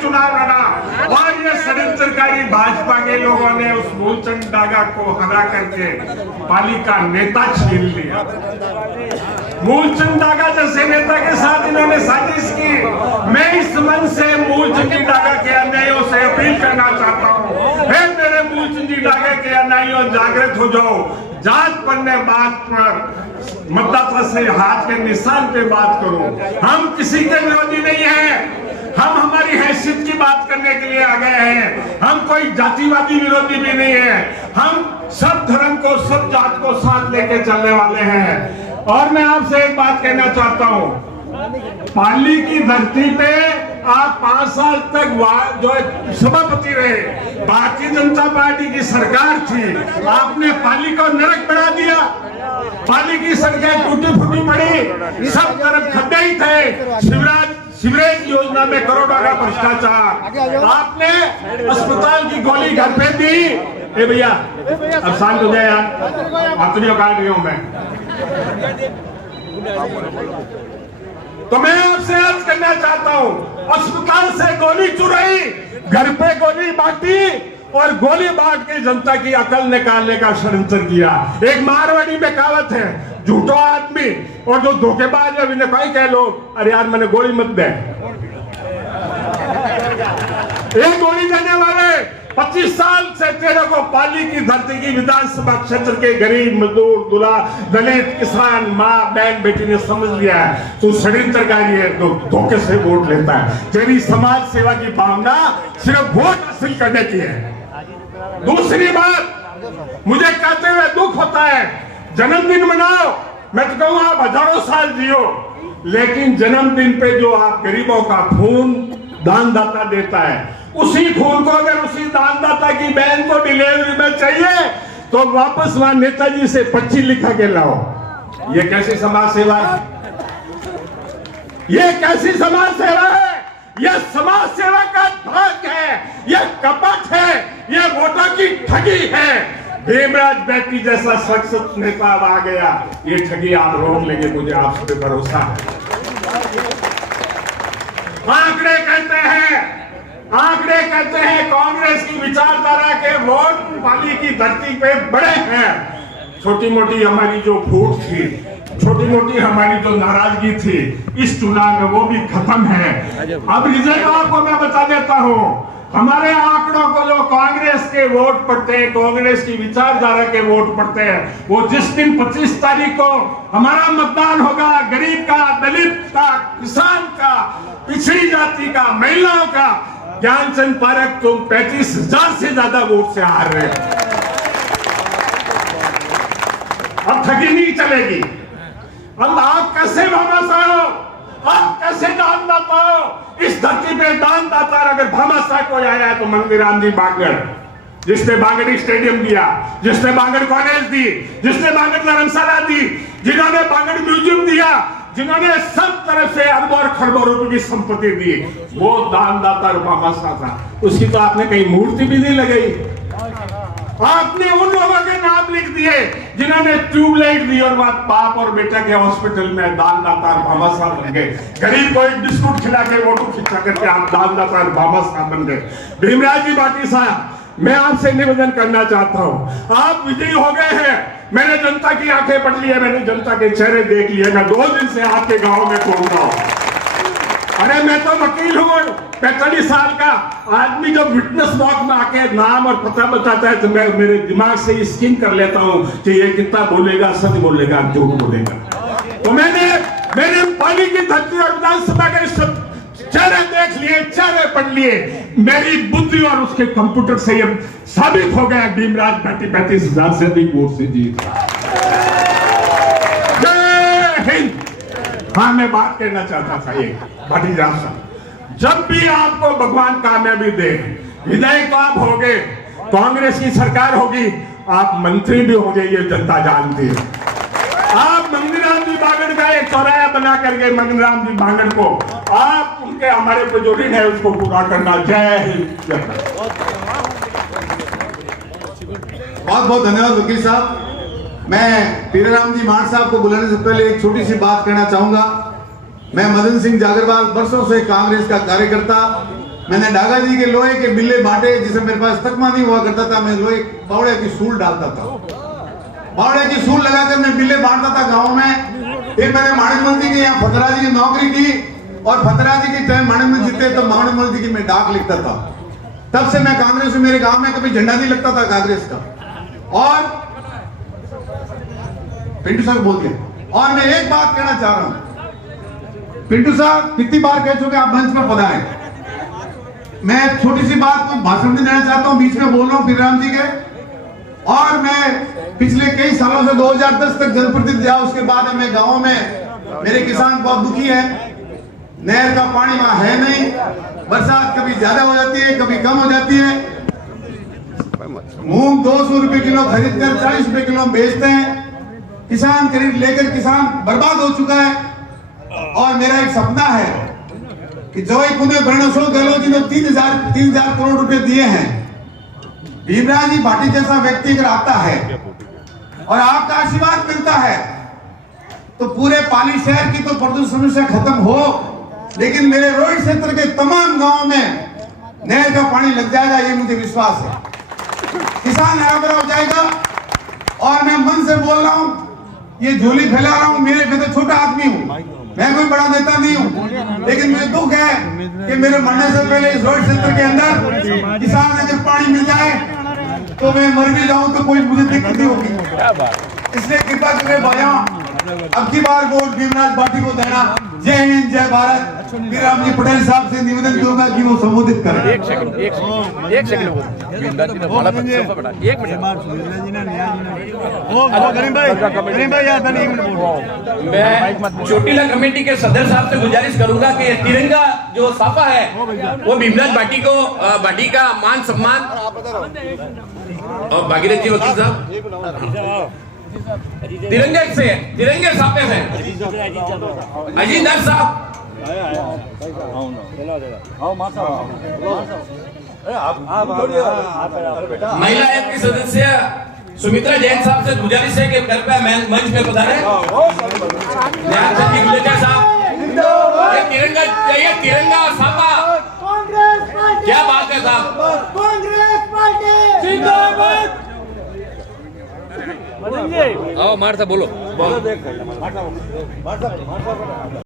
चुनाव लड़ा और ये षड्यंत्रकारी भाजपा के लोगों ने उस मूलचंद डागा को हरा करके पाली का नेता छीन लिया। मूलचंद डागा जैसे नेता के साथ इन्होंने साजिश की। मैं इस मन से मूलचंद डागा के अन्यायियों से अपील करना चाहता हूँ, हे मेरे मूलचंद डागा के अन्यायियों, जागृत हो जाओ। जात पढ़ने बात पर मतदाता से हाथ के निशान पे बात करो। हम किसी के विरोधी नहीं हैं, हम हमारी हैसियत की बात करने के लिए आ गए हैं। हम कोई जातिवादी विरोधी भी नहीं है, हम सब धर्म को, सब जात को साथ लेके चलने वाले हैं। और मैं आपसे एक बात कहना चाहता हूँ, पाली की धरती पे आप 5 साल तक जो सभापति रहे, भारतीय जनता पार्टी की सरकार थी, आपने पाली को नरक बना दिया। पाली की सड़कें टूटी फूटी पड़ी, सब तरफ खड्डे ही थे, सीवरेज योजना में करोड़ों का भ्रष्टाचार, आपने अस्पताल की गोली घर पे दी। ए भैया अब शांत हो जाए यार, आंतरियों काट रही हूं मैं। तो मैं आपसे अर्ज करना चाहता हूं, अस्पताल से गोली चुराई, घर पे गोली बांटी और गोली बांट के जनता की अकल निकालने का षड्यंत्र किया। एक मारवाड़ी में कहावत है, झूठो आदमी और जो धोखेबाज है विनय भाई कह लो, अरे यार मैंने गोली मत दे। एक गोली देने वाले 25 साल से तेरे को पाली की धरती की विधानसभा क्षेत्र के गरीब मजदूर, दूल्हा, दलित, किसान, माँ, बहन, बेटी ने समझ लिया है तू षड्यंत्रकारी है, तो धोखे से वोट लेता है। तेरी समाज सेवा की भावना सिर्फ वोट हासिल करने की है। दूसरी बात, मुझे कहते हुए दुख होता है, जन्मदिन मनाओ, मैं तो कहूँ आप हजारों साल जियो, लेकिन जन्मदिन पे जो आप गरीबों का खून दानदाता देता है, उसी खून को अगर उसी दानदाता की बहन को डिलीवरी में चाहिए तो वापस वहां नेताजी से पर्ची लिखा के लाओ। ये कैसी समाज सेवा है? ये कैसी समाज सेवा है? यह समाज सेवा का ढाक है, यह कपट है, यह वोटों की ठगी है। भीमराज बैठी जैसा सशक्त नेता आ गया, ये ठगी आप रोक लेंगे, मुझे आप पे भरोसा है। आंकड़े कहते हैं कांग्रेस की विचारधारा के वोट पाली की धरती पे बड़े हैं। छोटी मोटी हमारी जो फूट थी, छोटी मोटी हमारी जो नाराजगी थी इस चुनाव में, वो भी खत्म है। अब रिजल्ट आपको मैं बता देता हूँ। हमारे आंकड़ों को जो कांग्रेस के वोट पड़ते हैं, कांग्रेस की विचारधारा के वोट पड़ते हैं, वो जिस दिन 25 तारीख को हमारा मतदान होगा, गरीब का, दलित का, किसान का, पिछड़ी जाति का, महिलाओं का, ज्ञानचंद पारक तुम 35,000 से ज्यादा वोट से हार रहे हो। अब ठगी नहीं चलेगी। अब आप कैसे भामाशाह हो, आप कैसे दानदाता हो? इस धरती पे दानदाता अगर भामाशाह कोई आया है तो मंगीराम जी बांगड़, जिसने बांगड़ी स्टेडियम दिया, जिसने बांगड़ कॉलेज दी, जिसने बांगड़ धर्मशाला दी, जिन्होंने बांगड़ म्यूजियम दिया, जिन्होंने सब तरफ से अरबों और खरबों रुपए की संपत्ति दी, वो दानदाता भामाशाह था। उसकी तो आपने कहीं मूर्ति भी नहीं लगाई। आपने उन लोगों के नाम लिख दिए जिन्होंने ट्यूबलाइट दी और वहां बाप और बेटा के हॉस्पिटल में दानदाता भामाशाह बन गए। गरीब को एक बिस्कुट खिला के फोटो खिंचा करके आप दानदाता भामाशाह बन गए। भीमराज जी बाटी साहब, मैं आपसे निवेदन करना चाहता हूं, आप विजयी हो गए हैं। मैंने जनता की आंखें पढ़ ली है, मैंने जनता के चेहरे देख लिए। मैं 2 दिन से आपके गांव में घूम रहा हूं। अरे मैं तो वकील हूँ, 45 साल का आदमी जब विटनेस बॉक्स में आके नाम और पता बताता है तो मैं मेरे दिमाग से स्किन कर लेता हूँ कि ये कितना बोलेगा, सच बोलेगा, झूठ बोलेगा। तो मैंने पाली की धरती और विधानसभा के सब चेहरे देख लिए, चेहरे पढ़ लिए। मेरी बुद्धि और उसके कंप्यूटर से ये साबित हो गया, भीमराज 35,000 से अधिक वोट से जीत। जय हिंद। हाँ, मैं बात कहना चाहता था ये भतीजा साहब, जब भी आपको भगवान कामयाबी दे, विधायक तो आप होगे, कांग्रेस की सरकार होगी, आप मंत्री भी होंगे, ये जनता जानती है। आप मंगीराम जी बांगड़ का एक चौराहा बना करके मंगीराम जी बांगड़ को आप उनके हमारे पे जो ऋण है उसको पूरा करना। जय हिंद। बहुत बहुत धन्यवाद वकील साहब। मैं पीराराम जी मार साहब को बुलाने से पहले एक छोटी सी बात कहना चाहूंगा। मैं मदन सिंह जागरवाल, बरसों से कांग्रेस का कार्यकर्ता, मैंने डागा जी के लोहे के बिल्ले बांटे, जिसे मेरे पास तकमा नहीं हुआ करता था, मैं लोहे बावड़े की सूल डालता था, बावड़े की सूल लगाकर मैं बिल्ले बांटता था गाँव में। फिर मैंने माणिकमल जी के यहाँ फतरा जी की नौकरी की, और फतरा जी की चाहे माणिकमल जीते तो माणिकमल जी की मैं डाक लिखता था। तब से मैं कांग्रेस में, मेरे गांव में कभी झंडा नहीं लगता था कांग्रेस का। और पिंटू साहब बोल के, और मैं एक बात कहना चाह रहा हूं, पिंटू साहब कितनी बार कह चुके आप मंच पर पधारे, मैं छोटी सी बात को भाषण नहीं देना चाहता हूं, बीच में बोल रहा हूं पीराराम जी के। और मैं पिछले कई सालों से 2010 तक जनप्रतिनिधि रहा, उसके बाद मैं गाँव में, मेरे किसान बहुत दुखी है, नहर का पानी वहां है नहीं, बरसात कभी ज्यादा हो जाती है कभी कम हो जाती है, मूंग 200 रुपए किलो खरीद कर 40 रुपए किलो बेचते हैं, किसान खरीद लेकर किसान बर्बाद हो चुका है। और मेरा एक सपना है कि जो एक उन्हें बर्णसो गहलोत जी ने 3,000 करोड़ रुपए दिए हैं, भीमराव जी भाटी जैसा व्यक्ति अगर आता है और आपका आशीर्वाद मिलता है तो पूरे पाली शहर की तो प्रदूषण समस्या खत्म हो, लेकिन मेरे रोहित क्षेत्र के तमाम गांवों में नहर का पानी लग जाएगा, ये मुझे विश्वास है। किसान हरा भरा हो जाएगा। और मैं मन से बोल रहा हूं, ये झोली फैला रहा हूं, मैं तो छोटा आदमी हूं, मैं कोई बड़ा नेता नहीं हूं, लेकिन मुझे दुख है कि मेरे मरने से पहले इस रोड क्षेत्र के अंदर किसान अगर पानी मिल जाए तो मैं मर भी जाऊं तो कोई मुझे दिक्कत नहीं होगी। इसलिए कृपा करके भाइयों, अब की बार वोट भीमराज भाटी को देना। जय हिंद, जय भारत। पीराराम जी पटेल साहब से निवेदन करूंगा कि वो संबोधित करें। एक सेकंड मैं चोटिला कमेटी के सदस्य साहब से गुजारिश करूंगा कि तिरंगा जो साफा है वो भीमराज भाटी को, भाटी का मान सम्मान, और भागीरथ जी वकील साहब तिरंगे से, तिरंगे साफे से अजीत साहब, महिला आयोग की सदस्य सुमित्रा जैन साहब से गुजारिश है कि कृपया मंच पे पधारें। साहब ये तिरंगा साफा, क्या बात है साहब, कांग्रेस पार्टी जिंदाबाद। आओ मार साहब बोलो।